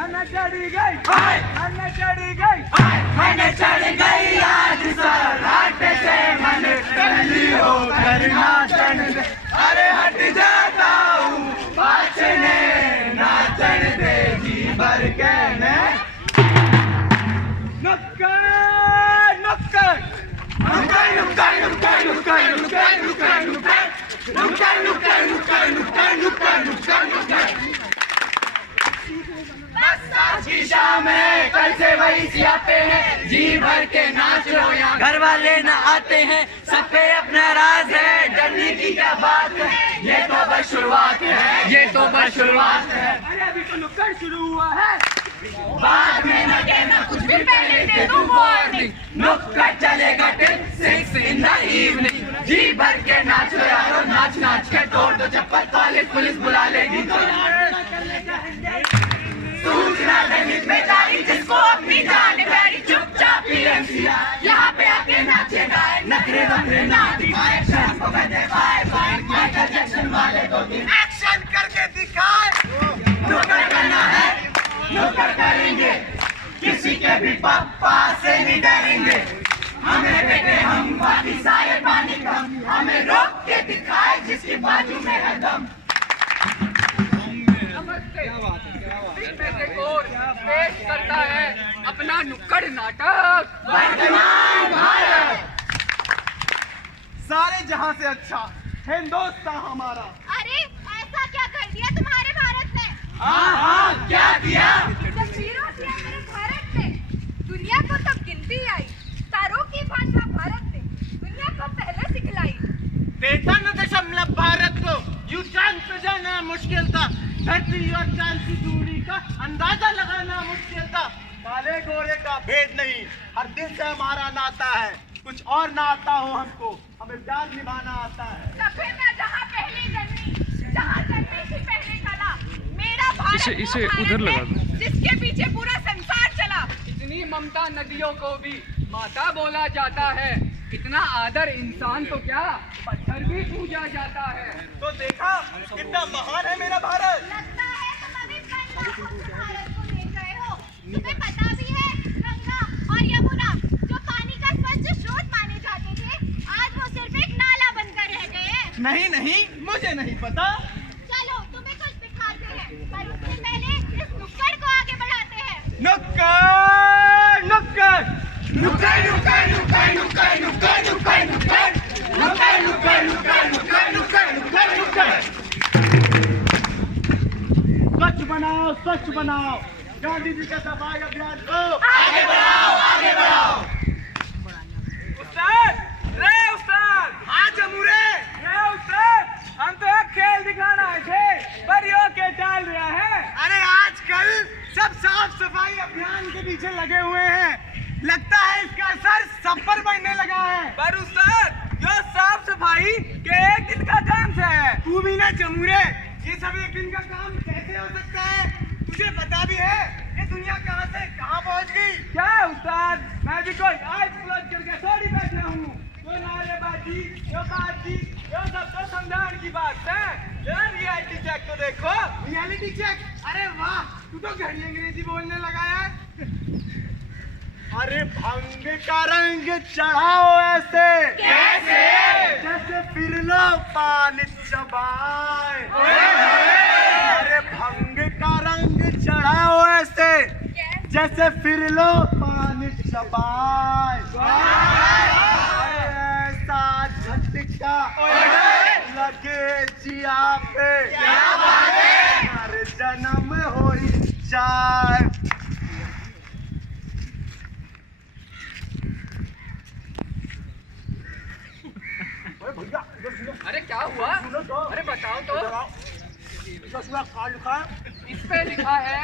मैंने चढ़ी गई, मैंने चढ़ी गई, मैंने चढ़ गई आज सराट से, मैंने टल्ली हो करना चढ़ दे। अरे हट जाता हूँ पाछने, ना चढ़ दे जी भर के ने। नुक्कड़ नुक्कड़ नुक्कड़ नुक्कड़ नुक्कड़ नुक्कड़ नुक्कड़ नुक्कड़ नुक्कड़ नुक्कड़ नुक्कड़ नुक्कड़ नुक्कड़ नुक्कड़ नुक्कड़ नुक्कड़। शीशा में कल से वही सियाते हैं, जी भर के नाच लो यहाँ घर वाले न आते हैं, सब पे अपना राज है, डरने की क्या बात है, ये तो बस शुरुआत है, ये तो बस शुरुआत है। अरे अभी तो नुक्कड़ शुरू हुआ है, बाद में न कहना कुछ भी, पहले दे दूं वार्निंग। नुक्कड़ चलेगा till 6 in the evening, जी भर के नाच लो यारो, नाच नाच के तोड़ दो चप्पल, कॉलेज पुलिस बुला लेगी तो। सूचना दंडित बेचारी जिसको अपनी जान प्यारी, चुपचाप यहाँ पे आके नाचे गाए, नखरे वखरे ना दिखाए, शर्म को कहते बाय बाय, माइकल जैक्सन वाले 2-3 एक्शन करके दिखाए। नुक्कड़ करना है, नुक्कड़ करेंगे, किसी के भी पापा से नहीं डरेंगे, हमें बेटे हम बाकी सारे पानी कम, हमें रोक के दिखाए जिसकी बाजू में है दम। पेश करता है अपना नुक्कड़ नाटक वर्तमान भारत। सारे जहां से अच्छा हिंदुस्तान हमारा। अरे ऐसा क्या कर दिया तुम्हारे भारत ने? हाँ क्या दिया? जगीरों दिया मेरे भारत ने, दुनिया को तब गिनती आई, तारों की भाषा भारत ने दुनिया को पहले सिखलाई। देखा न दशमलव भारत को, यूं चांद पे जाना मुश्किल था, धरती और चांद की दूरी का अंदाजा लगाना मुश्किल था। काले गोरे का भेद नहीं, हर दिल से हमारा नाता है, कुछ और ना आता हो हमको, हमें प्यार निभाना आता है। कभी मैं जहाँ पहली जन्मी, जहाँ जन्मी थी पहली कला, मेरा भारत इसे उधर लगा दो, जिसके पीछे पूरा संसार चला। इतनी ममता नदियों को भी माता बोला जाता है, इतना आदर इंसान तो क्या पत्थर भी पूजा जाता है। तो देखा कितना महान है मेरा भारत। लगता है तुम अभी गंगा भारत को देख रहे हो। तुम्हें पता भी है गंगा और यमुना जो पानी का स्वच्छ स्रोत माने जाते थे, आज वो सिर्फ एक नाला बनकर रह गए हैं। नहीं नहीं, मुझे नहीं पता। चलो तुम्हें कुछ दिखाते हैं, पर उससे पहले इस नुक्कड़ को आगे बढ़ाते हैं। नुक्कड़ नुक्कड़ नुक्कड़ नुक्कड़ नुक्कड़ नुक्कड़ नुक्कड़ नुक्कड़ नुक्कड़ नुक्कड़ नुक्कड़ नुक्कड़ नुक्कड़ नुक्कड़ नुक्कड़ नुक्कड़। स्वच्छ बनाओ, स्वच्छ बनाओ, गांधी जी का सफाई अभियान को आगे बढ़ाओ, आगे बढ़ाओ। उस्ताद, रे उस्ताद, हाँ जमूरे, रे उस्ताद, हम तो एक खेल दिखाना थे, पर यो के डाल रहा है। अरे आजकल सब साफ सफाई अभियान के पीछे लगे हुए हैं, लगता है इसका असर सब पर पड़ने लगा है। पर उस्ताद, यो साफ सफाई के एक दिन का काम से है। तू भी ना जमूरे, ये सब एक दिन का काम कैसे हो सकता है? तुझे पता भी है ये दुनिया कहाँ से कहाँ पहुँच गई? क्या उस्ताद, मैं भी कोई आइस क्लोज करके थोड़ी बैठा हूँ। तो नारेबाजी, यो बातचीत, यो सब तो संविधान की बात है। यार रियलिटी चेक तो देखो। Reality check? अरे वाह, तू तो घड़ी अंग्रेजी बोलने लगा यार। अरे भंग का रंग चढ़ाओ ऐसे, कैसे? जैसे फिर लो पानी चबाए। अरे भंग का रंग चढ़ाओ ऐसे, जैसे फिर लो पानी चबाए। अरे ऐसा झटका लगे जिया पे, क्या बात है? हर जन्म हो जाए। अरे क्या हुआ? अरे बताओ तो। इस पे लिखा है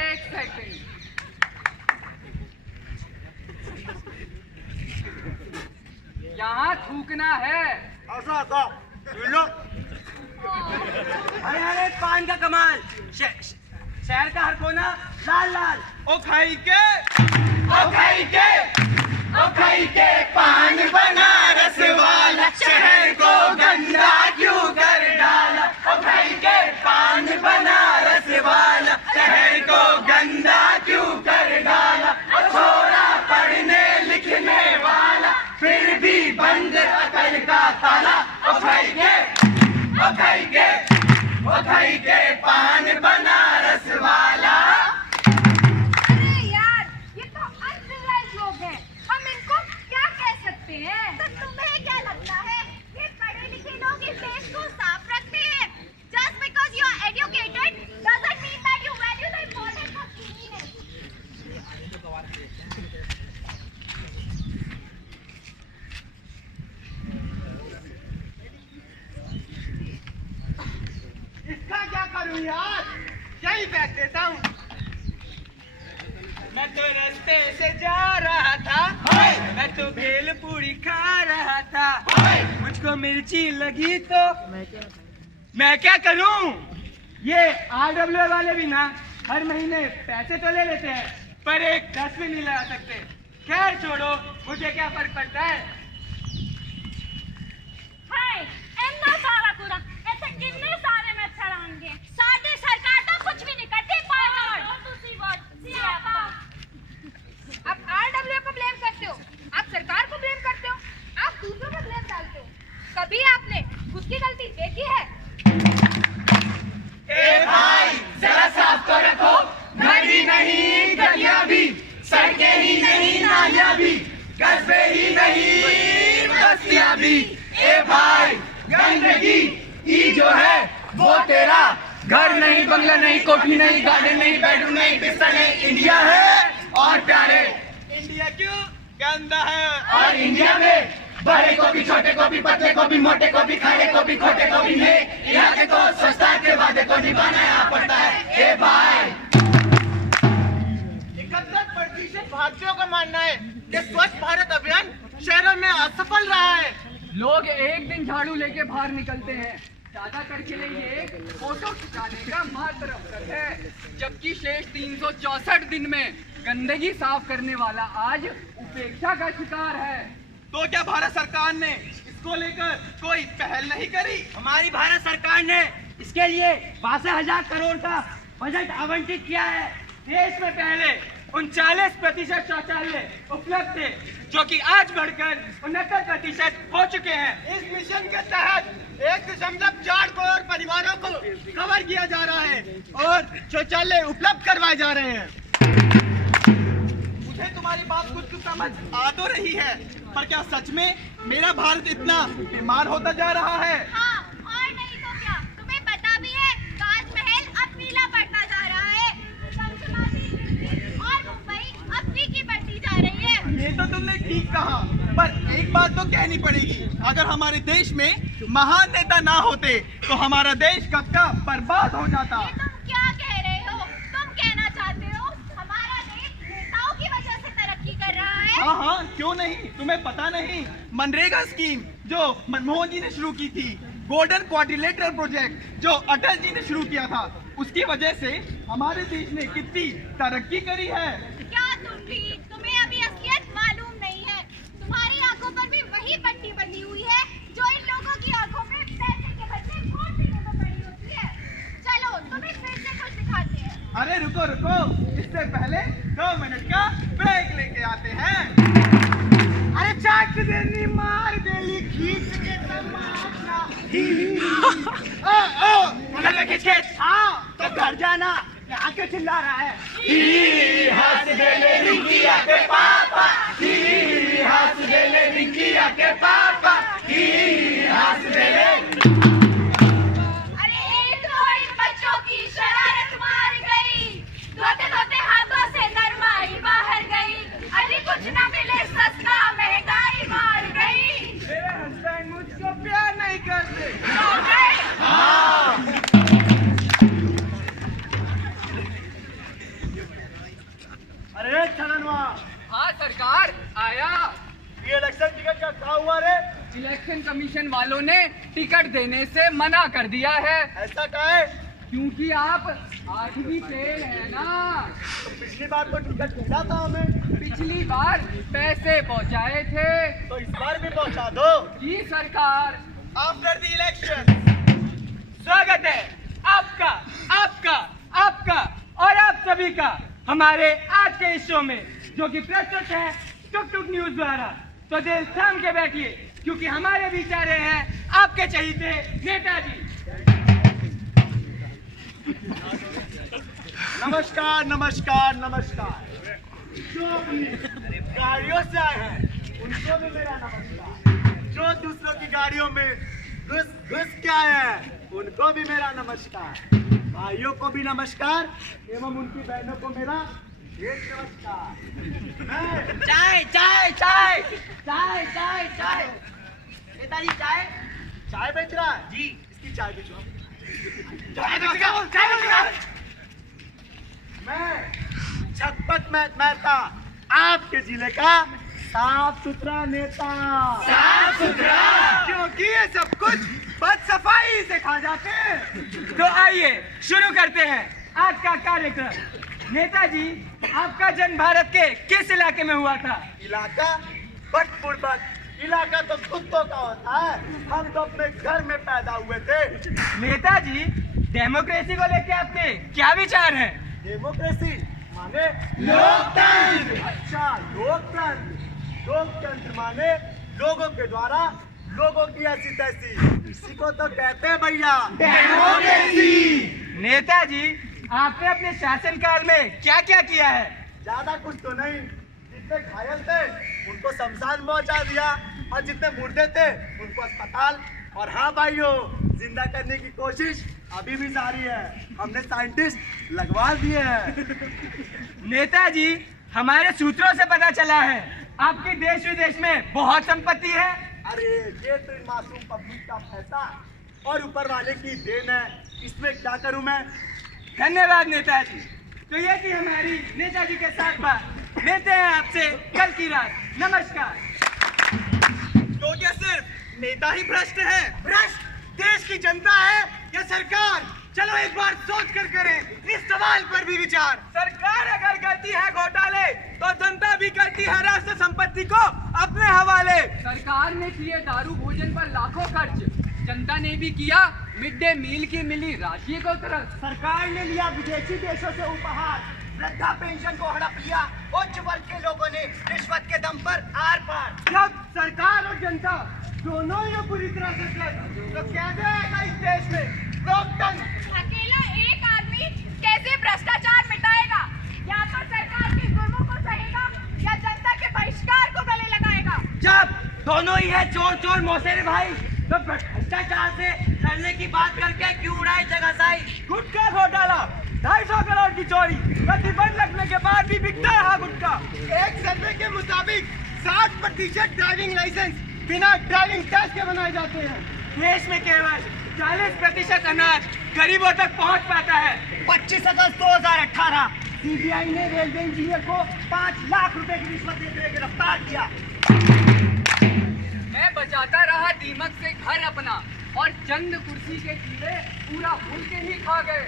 1 सेकंड। यहाँ थूकना है। अरे अरे पान का कमाल, शहर का हर कोना लाल लाल। ओ खाई के, ओ खाई के, ओ खाई के पान बनारस वाला, शहर को गंदा क्यों कर डाला? ओ खाई के पान बनारस वाला, शहर को गंदा करूं यार, यही फेंक देता हूँ। मैं तो रास्ते से जा रहा था, मैं तो भेल पूरी खा रहा था, मुझको मिर्ची लगी तो मैं क्या करूं? ये RWA वाले भी ना हर महीने पैसे तो ले लेते हैं, पर एक 10 भी नहीं लगा सकते। खैर छोड़ो, मुझे क्या फर्क पड़ता है। हाय, इतना सारा कूड़ा, ऐसे कितने सारे मच्छर आएंगे। साडी सरकार तो कुछ भी नहीं करती। आप RWA को ब्लेम करते हो, आप सरकार को ब्लेम करते हो, आप दूसरों पर ब्लेम डालते हो। कभी आपने खुद की गलती देखी है? ए भाई, जरा साफ तो रखो, घर ही नहीं गलियां भी, सड़कें ही नहीं नालियां भी, कस्बे ही नहीं बस्तियां भी। ए भाई, गंदगी ये जो है वो तेरा घर नहीं, बंगला नहीं, कोठी नहीं, गार्डन नहीं, बेडरूम नहीं, बिस्तर नहीं, इंडिया है। और प्यारे, इंडिया क्यों गंदा है? और इंडिया में बड़े को भी, छोटे को भी, पतले को भी, मोटे को भी, खाने को भी, खोटे को भी नहीं, यहाँ के को स्वच्छता के वादे को निभाना यहाँ पड़ता है। ए भाई, 71% भारतीयों का मानना है कि स्वच्छ भारत अभियान शहरों में असफल रहा है। लोग एक दिन झाड़ू लेके बाहर निकलते हैं, ज्यादातर के लिए ये फोटो खिंचाने का मात्र अवसर है, जबकि शेष 364 दिन में गंदगी साफ करने वाला आज उपेक्षा का शिकार है। तो क्या भारत सरकार ने इसको लेकर कोई पहल नहीं करी? हमारी भारत सरकार ने इसके लिए 62,000 करोड़ का बजट आवंटित किया है। देश में पहले 39% शौचालय उपलब्ध थे, जो कि आज बढ़कर 69% हो चुके हैं। इस मिशन के तहत 1.4 करोड़ परिवारों को कवर किया जा रहा है और शौचालय उपलब्ध करवाए जा रहे हैं। मुझे तुम्हारी बात कुछ समझ आ तो रही है, पर क्या सच में मेरा भारत इतना बीमार होता जा रहा है? हाँ, और नहीं तो क्या। तुम्हें पता भी है, ताजमहल अब पीला पड़ता जा रहा है, और मुंबई अब फीकी पड़ती जा रही है। ये तो तुमने ठीक कहा, पर एक बात तो कहनी पड़ेगी, अगर हमारे देश में महान नेता ना होते तो हमारा देश कब का बर्बाद हो जाता। ये तुम क्या कह रहे हो? तुम कहना चाहते हो हमारा देश नेताओं की वजह से तरक्की कर रहा है? हाँ हाँ, क्यों नहीं, तुम्हें पता नहीं, मनरेगा स्कीम जो मनमोहन जी ने शुरू की थी, गोल्डन क्वाड्रिलेटरल प्रोजेक्ट जो अटल जी ने शुरू किया था, उसकी वजह से हमारे देश ने कितनी तरक्की करी है। क्या तुम्हें अभी असलियत मालूम नहीं है? तुम्हारी आंखों पर भी वही पट्टी बनी हुई है जो इन लोगों की आंखों में पैसे के बदले वोट देने में पड़ी होती है। चलो तुम्हें फिर से कुछ दिखाते हैं। अरे रुको रुको, इससे पहले 2 मिनट का ब्रेक लेके आते हैं। अरे चाट देनी मार देली खींच के तमाशा। बगल में खींच के। हाँ, तो घर जाना, यहाँ क्यों चिल्ला रहा है? हंस दे ले रिंकिया के पापा, हंस दे ले रिंकिया के पापा, हंस दे ले। अरे एक तो इन बच्चों की शरारत मार गई, धोते धोते हाथों से नरमाई बाहर गई, अरे कुछ ना मिले सस्ता महंगाई मार गई। मेरे हस्बैंड मुझको प्यार नहीं करते। हाँ। अरे छननवा, हाँ सरकार, आया। ये इलेक्शन टिकट का क्या हुआ रे? इलेक्शन कमीशन वालों ने टिकट देने से मना कर दिया है। ऐसा क्या है? क्योंकि आप 8वीं फेल है ना। तो पिछली बार तो टिकट मिला था हमें। पिछली बार पैसे पहुंचाए थे। तो इस बार भी पहुंचा दो। जी सरकार। आफ्टर द इलेक्शन स्वागत है आपका, आपका, आपका और आप सभी का हमारे आज के इस शो में, जो कि प्रस्तुत है टुक टुक न्यूज द्वारा। तो दिल थाम के बैठिए, क्योंकि हमारे बीच आ रहे हैं आपके चहीते नेताजी। नमस्कार नमस्कार नमस्कार। जो अपनी गाड़ियों से आए हैं उनको भी मेरा नमस्कार। जो दूसरों की गाड़ियों में घुस घुस के आए हैं उनको भी मेरा नमस्कार। भाइयों को भी नमस्कार एवं उनकी बहनों को मेरा नमस्कार। चाय चाय चाय चाय चाय चाय। नेताजी चाय चाय बेच रहा है जी, इसकी चाय बेचो। चाय बेचेगा, चाय लोकनाथ मेहता आपके जिले का साफ सुथरा नेता। साफ सुथरा, क्योंकि ये सब कुछ बद सफाई से खा जाते हैं। तो आइए शुरू करते हैं आज का कार्यक्रम। नेताजी, आपका जन्म भारत के किस इलाके में हुआ था? इलाका बटपुरबट। इलाका तो कुत्तों का होता है, हम तो अपने घर में पैदा हुए थे। नेताजी, डेमोक्रेसी को लेके आपके क्या विचार हैं? डेमोक्रेसी माने लोकतंत्र। अच्छा, लोकतंत्र। लोकतंत्र माने लोगों के द्वारा लोगों की ऐसी तैसी, इसी को तो कहते हैं भैया डेमोक्रेसी। नेताजी, आपने अपने शासनकाल में क्या क्या किया है? ज्यादा कुछ तो नहीं, जितने घायल थे उनको शमशान पहुंचा दिया और जितने मुर्दे थे उनको अस्पताल। और हाँ भाइयों, जिंदा करने की कोशिश अभी भी जारी है, हमने साइंटिस्ट लगवा दिए हैं। नेताजी, हमारे सूत्रों से पता चला है आपकी देश विदेश में बहुत संपत्ति है। अरे ये तो इन मासूम पब्लिक का पैसा और ऊपर वाले की देन है, इसमें क्या करूं मैं। धन्यवाद नेताजी। तो ये थी हमारी नेताजी के साथ बात। मिलते हैं आपसे कल की रात। नमस्कार। तो क्या सिर्फ नेता ही भ्रष्ट है? भ्रष्ट देश की जनता है या सरकार? चलो एक बार सोच कर करें इस सवाल पर भी विचार। सरकार अगर करती है घोटाले तो जनता भी करती है राष्ट्र संपत्ति को अपने हवाले। सरकार ने किए दारू भोजन पर लाखों खर्च, जनता ने भी किया मिड डे मील की मिली राशि को तरस। सरकार ने लिया विदेशी देशों से उपहार, वृद्धा पेंशन को हड़प लिया, उच्च वर्ग के लोगों ने रिश्वत के दम पर आर पार। जब सरकार और जनता दोनों ही पूरी तरह से तो कैसे आएगा इस देश में लोकतंत्र? अकेला एक आदमी कैसे भ्रष्टाचार मिटाएगा? या तो सरकार के जुर्मों को सहेगा या जनता के बहिष्कार को गले लगाएगा। जब दोनों ही है चोर चोर मौसेरे भाई, तो भ्रष्टाचार से लड़ने की बात करके क्यों उड़ाई जगह साई? गुटखा घोटाला, 250 करोड़ की चोरी, प्रतिबंध लगने के बाद भी बिकता रहा गुटखा। एक सर्वे के मुताबिक 60% ड्राइविंग लाइसेंस बिना ड्राइविंग टेस्ट के बनाए जाते हैं। देश में केवल 40% अनाज गरीबों तक पहुंच पाता है। 25 अगस्त 2018 सीबीआई ने रेलवे इंजीनियर को 5 लाख रुपए की रिश्वत देते हुए गिरफ्तार किया। मैं बचाता रहा दीमक से घर अपना और चंद कुर्सी के कीड़े पूरा मुल्क ही खा गए।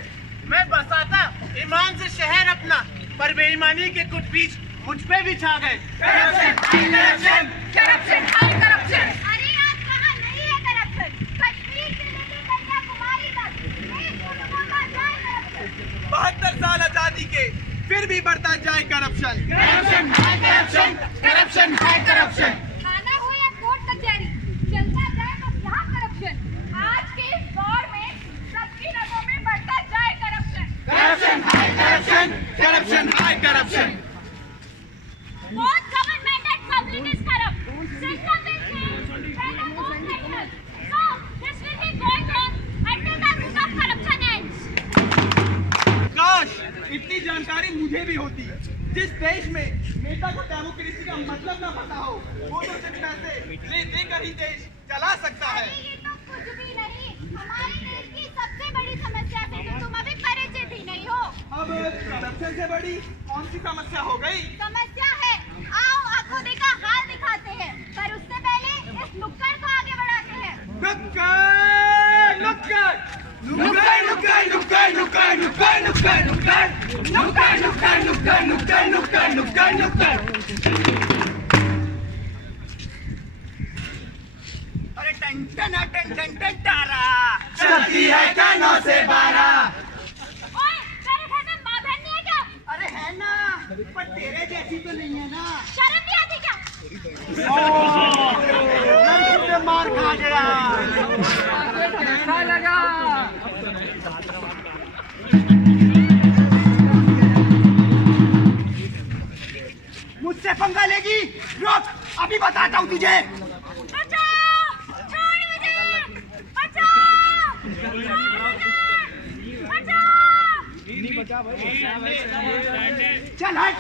मैं बसाता ईमान से शहर अपना, पर बेईमानी के कुछ बीच मुझ पे भी छा गए। Corruption, corruption, corruption, corruption. अरे आज कहाँ नहीं है करप्शन? कश्मीर से लेकर कन्याकुमारी तक देश को डुबोता जाए करप्शन। 72 साल आजादी के फिर भी बढ़ता जाए corruption. Corruption, corruption, corruption, corruption. थाना हो या कोर्ट कचहरी, चलता जाए बस यहाँ करप्शन। आज के इस दौर में सबकी रगों में बढ़ता जाए corruption. Corruption, corruption, corruption, corruption. Both government and public is corrupt. System will change when the both sectors. So this will be going on until the root of corruption ends. काश इतनी जानकारी मुझे भी होती। जिस देश में नेता को डेमोक्रेसी का मतलब ना पता हो, वो तो सिर्फ पैसे ले देकर ही देश चला सकता है। अरे ये तो कुछ भी नहीं। हमारे देश की सबसे बड़ी समस्या से तो तुम अभी परिचित ही नहीं हो। अब करप्शन से बड़ी कौन सी समस्या हो गई? समस्या है, आओ आंखों देखा हाल दिखाते हैं, पर उससे पहले इस नुक्कड़ को आगे बढ़ाते हैं। नुक्कड़, नुक्कड़, नुक्कड़, नुक्कड़, नुक्कड़, नुक्कड़, नुक्कड़, नुक्कड़, नुक्कड़, नुक्कड़, नुक्कड़, नुक्कड़, नुक्कड़, नुक्कड़, नुक्कड़, नुक्कड़। अरे टन टन टन टन टन तारा चलती है क्या 9 से 12। ओए, तेरे घर में माँ बहन नहीं है क्या? अरे है ना, पर तेरे जैसी तो नहीं है ना। शर्म नहीं आती क्या? लड़की से मार खा गया। कैसा लगा? मुझसे पंगा लेगी? रुक, अभी बताता हूँ तुझे। बचाओ! छोड़ मुझे! बचाओ! छोड़ मुझे! बचाओ! चल हट।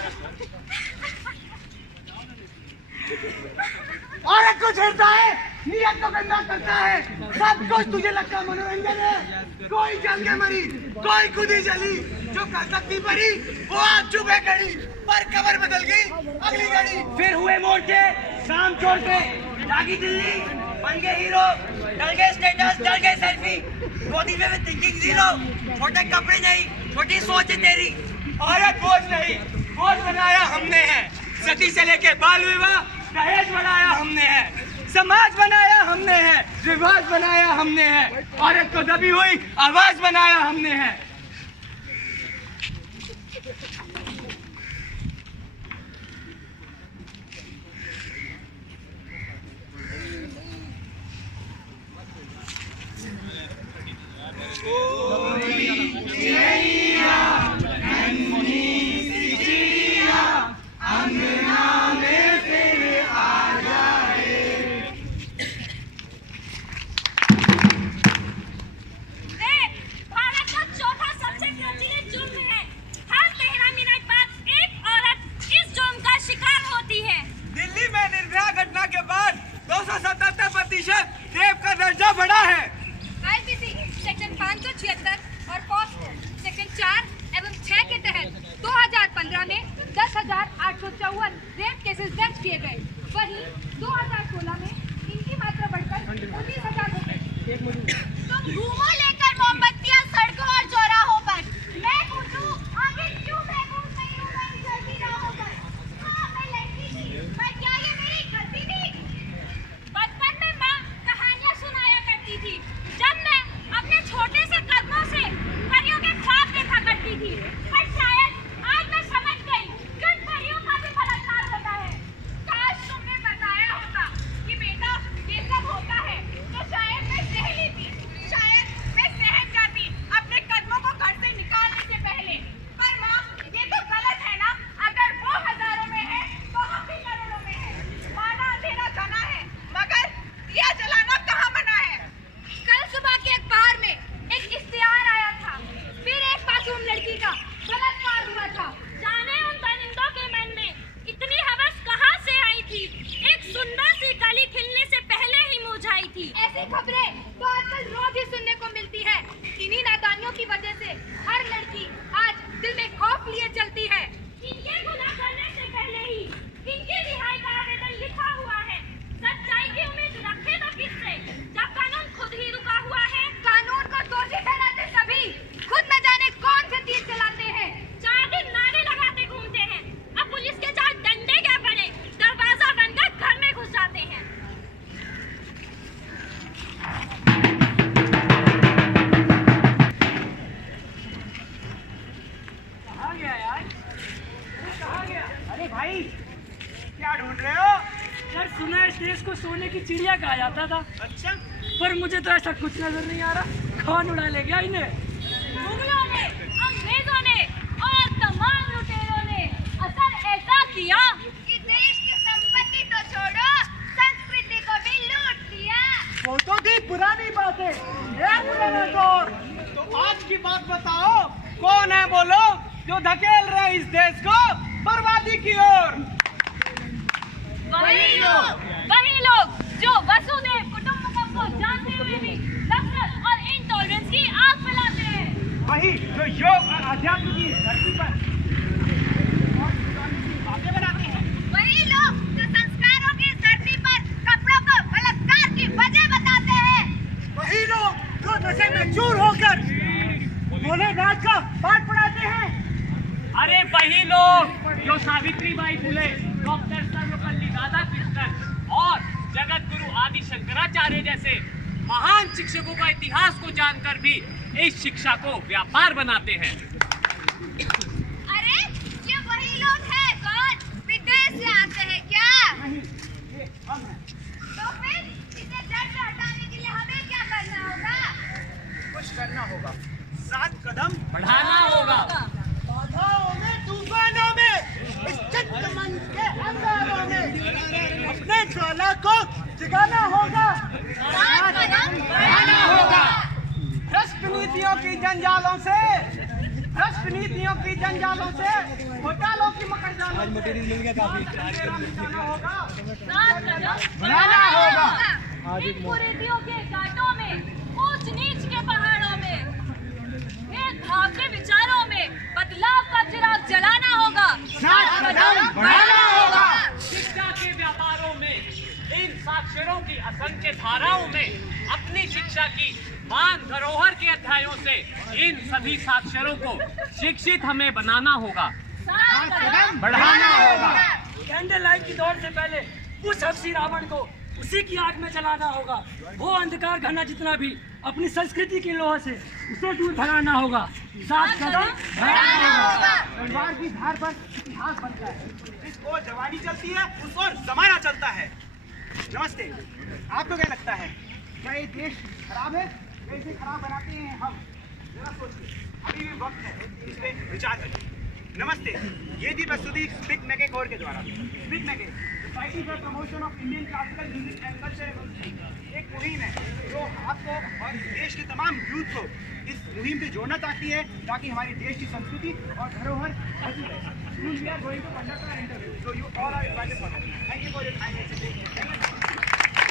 औरत को छेड़ता है नियत तो गंदा करता है। सब कुछ तुझे लगता मनोरंजन है। कोई जल के मरी, कोई खुदी जली, जो कर सकती परी वो आज चुपे करी, पर खबर बदल गई अगली घड़ी। फिर हुए मोर्चे, शाम छोड़ पे जागी दिल्ली, बन गए हीरो, डल गए स्टेटस, डल गए सेल्फी, मोदी में थिंकिंग जीरो। छोटे कपड़े नहीं, छोटी सोच है तेरी। औरत बोझ नहीं, बोझ बनाया हमने है। सती से लेके बाल विवाह, दहेज बनाया हमने है। समाज बनाया हमने है, रिवाज बनाया हमने है। औरत को दबी हुई आवाज बनाया हमने है। चिड़िया कहा जाता था। अच्छा, पर मुझे तो ऐसा कुछ नजर नहीं आ रहा। कौन उड़ा ले गया इन्हें? मुगलों ने, अंग्रेजों ने और तमाम लुटेरों ने असर ऐसा किया कि देश की संपत्ति तो छोड़ो, संस्कृति को भी लूट लिया। वो तो थी पुरानी बातें, ये पुराना दौर। तो आज की बात बताओ, कौन है वो लोग जो धकेल रहे इस देश को बर्बादी की ओर? वही लोग जो वसुधैव कुटुंबकम को जानते हुए भी नफरत और इंटॉलरेंस की आग फैलाते हैं। वही जो योग और अध्यात्म की धरती पर बातें बनाते हैं। वही लोग जो संस्कारों की धरती पर कपड़ों को बलात्कार की वजह बताते हैं। वही लोग जो नशे में चूर होकर बोले राज का पाठ पढ़ाते हैं। अरे वही लोग जो सावित्रीबाई फुले, डॉक्टर सर्वपल्ली राधाकृष्णन और जगत गुरु आदि शंकराचार्य जैसे महान शिक्षकों का इतिहास को जानकर भी इस शिक्षा को व्यापार बनाते हैं। अरे ये वही लोग हैं कौन? विदेश से आते हैं क्या? तो फिर इसे जड़ से हटाने के लिए हमें क्या करना होगा? कुछ करना होगा, 7 कदम बढ़ाना होगा। बाधाओं में, तूफानों में, इस चित्तमन के अंगारों में अपने ज्वाला को जगाना होगा। 7 कदम बढ़ाना होगा। भ्रष्ट नीतियों की जंजालों से, भ्रष्ट नीतियों की जंजालों से, घोटालों की मकड़जालों से मटेरियल मिल गया काफी। 7 कदम बढ़ाना होगा। इन कुरीतियों के घाटों में, ऊंच नीच के पहाड़ों में, भेदभाव के विचारों में बदलाव का चिराग जलाना होगा, बढ़ाना होगा। शिक्षा के व्यापारों में, इन साक्षरों की असंख्य धाराओं में, अपनी शिक्षा की मान धरोहर के अध्यायों से इन सभी साक्षरों को शिक्षित हमें बनाना होगा, बढ़ाना होगा। कैंडल लाइट की दौड़ से पहले उस हफ्सी रावण को उसी की आग में जलाना होगा। वो अंधकार घना जितना भी अपनी संस्कृति की लोह से उसे दूर भगाना होगा। 7 कदम बढ़ाना होगा। तलवार की धार पर इतिहास बनता है, जिस ओर जवानी चलती है उस ओर जमाना चलता है। नमस्ते, आपको क्या लगता है, क्या ये देश खराब है या इसे खराब बनाते हैं हम? जरा सोचिए, अभी भी वक्त है इस पे विचार करिए। नमस्ते, ये थी प्रस्तुति स्पिक मैके कोर के द्वारा। स्पिक मैके society for promotion of Indian classical music and culture एक मुहिम है जो आपको और देश के तमाम यूथ को इस मुहिम से जोड़ना चाहती है ताकि हमारे देश की संस्कृति और धरोहर बची रहे। We are going to conduct an interview, so you all are invited for that.